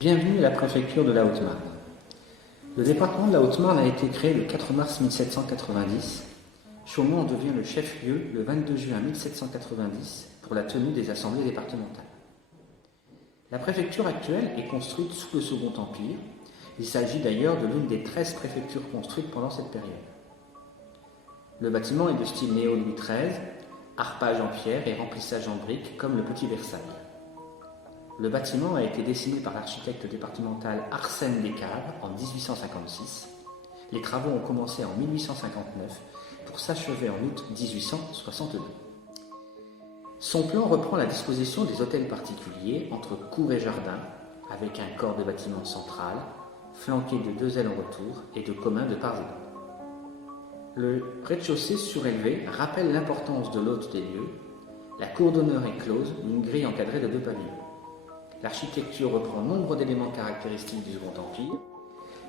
Bienvenue à la préfecture de la Haute-Marne. Le département de la Haute-Marne a été créé le 4 mars 1790. Chaumont en devient le chef-lieu le 22 juin 1790 pour la tenue des assemblées départementales. La préfecture actuelle est construite sous le Second Empire. Il s'agit d'ailleurs de l'une des 13 préfectures construites pendant cette période. Le bâtiment est de style néo-Louis XIII, harpage en pierre et remplissage en briques comme le Petit Versailles. Le bâtiment a été dessiné par l'architecte départemental Arsène Descaves en 1856. Les travaux ont commencé en 1859 pour s'achever en août 1862. Son plan reprend la disposition des hôtels particuliers entre cour et jardin, avec un corps de bâtiment central, flanqué de 2 ailes en retour et de communs de part et d'autre. Le rez-de-chaussée surélevé rappelle l'importance de l'hôte des lieux. La cour d'honneur est close d'une grille encadrée de 2 pavillons. L'architecture reprend nombre d'éléments caractéristiques du Second Empire.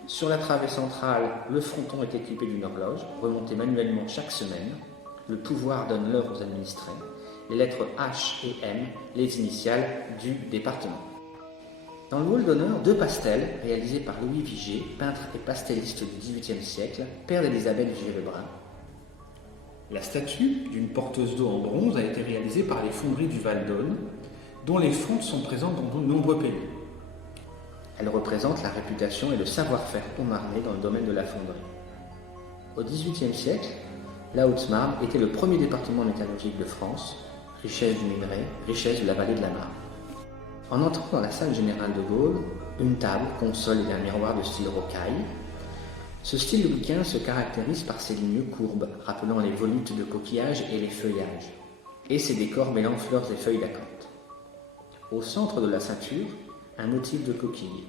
Sur la travée centrale, le fronton est équipé d'une horloge, remontée manuellement chaque semaine. Le pouvoir donne l'heure aux administrés. Les lettres H et M, les initiales du département. Dans le hall d'honneur, 2 pastels réalisés par Louis Viger, peintre et pastelliste du XVIIIe siècle, père d'Élisabeth Viger-Lebrun. La statue d'une porteuse d'eau en bronze a été réalisée par les fonderies du Val-d'Aune, dont les fontes sont présentes dans de nombreux pays. Elle représente la réputation et le savoir-faire haut-marnais dans le domaine de la fonderie. Au XVIIIe siècle, la Haute-Marne était le premier département métallurgique de France, richesse du minerai, richesse de la vallée de la Marne. En entrant dans la salle générale de Gaulle, une table, console et un miroir de style rocaille. Ce style Louis XV se caractérise par ses lignes courbes, rappelant les volutes de coquillages et les feuillages, et ses décors mêlant fleurs et feuilles d'acanthe. Au centre de la ceinture, un motif de coquille.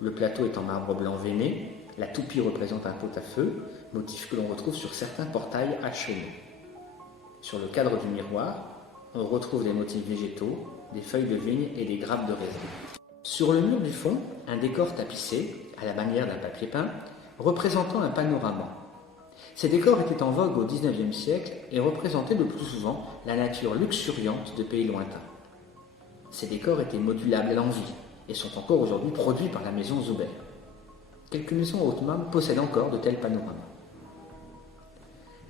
Le plateau est en marbre blanc veiné, la toupie représente un pot-à-feu, motif que l'on retrouve sur certains portails à chenaux. Sur le cadre du miroir, on retrouve des motifs végétaux, des feuilles de vigne et des grappes de raisin. Sur le mur du fond, un décor tapissé, à la manière d'un papier peint, représentant un panorama. Ces décors étaient en vogue au XIXe siècle et représentaient le plus souvent la nature luxuriante de pays lointains. Ces décors étaient modulables à l'envie et sont encore aujourd'hui produits par la maison Zoubert. Quelques maisons en Haute-Marne possèdent encore de tels panoramas.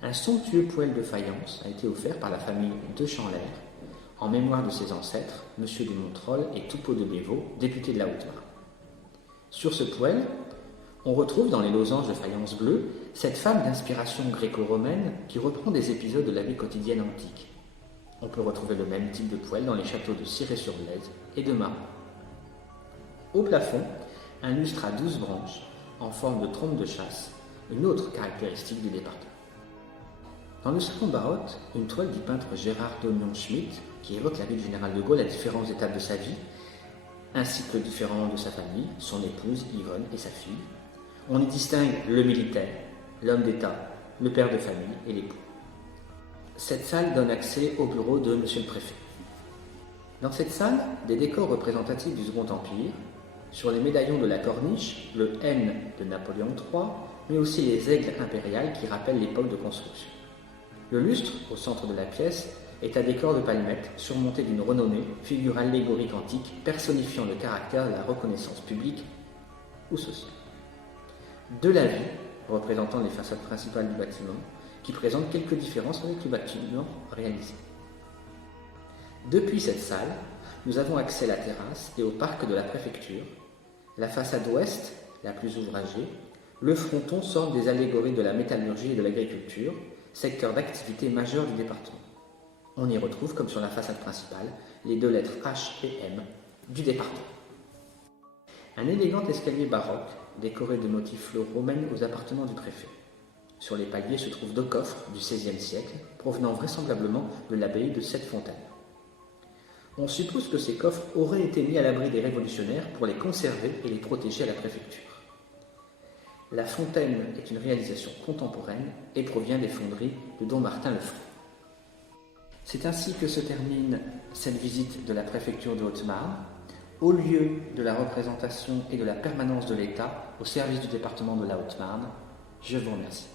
Un somptueux poêle de faïence a été offert par la famille de Chanlère en mémoire de ses ancêtres, M. de Montrolles et Toupeau de Bévot, députés de la Haute-Marne. Sur ce poêle, on retrouve dans les losanges de faïence bleue cette femme d'inspiration gréco-romaine qui reprend des épisodes de la vie quotidienne antique. On peut retrouver le même type de poêle dans les châteaux de Ciré-sur-Blaise et de Marmont. Au plafond, un lustre à 12 branches en forme de trompe de chasse, une autre caractéristique du département. Dans le salon baroque, une toile du peintre Gérard Domnion-Schmitt qui évoque la vie du général de Gaulle à différentes étapes de sa vie, un cycle différent de sa famille, son épouse Yvonne et sa fille. On y distingue le militaire, l'homme d'État, le père de famille et l'époux. Cette salle donne accès au bureau de Monsieur le Préfet. Dans cette salle, des décors représentatifs du Second Empire, sur les médaillons de la corniche, le N de Napoléon III, mais aussi les aigles impériales qui rappellent l'époque de construction. Le lustre, au centre de la pièce, est un décor de palmettes surmonté d'une renommée, figure allégorique antique personnifiant le caractère de la reconnaissance publique ou sociale. De la vie, représentant les façades principales du bâtiment, qui présente quelques différences avec le bâtiment réalisé. Depuis cette salle, nous avons accès à la terrasse et au parc de la préfecture. La façade ouest, la plus ouvragée, le fronton sort des allégories de la métallurgie et de l'agriculture, secteur d'activité majeur du département. On y retrouve, comme sur la façade principale, les 2 lettres H et M du département. Un élégant escalier baroque, décoré de motifs floraux, mène aux appartements du préfet. Sur les paliers se trouvent 2 coffres du XVIe siècle, provenant vraisemblablement de l'abbaye de Sept-Fontaines. On suppose que ces coffres auraient été mis à l'abri des révolutionnaires pour les conserver et les protéger à la préfecture. La fontaine est une réalisation contemporaine et provient des fonderies de Don Martin Le Franc. C'est ainsi que se termine cette visite de la préfecture de Haute-Marne, au lieu de la représentation et de la permanence de l'État au service du département de la Haute-Marne. Je vous remercie.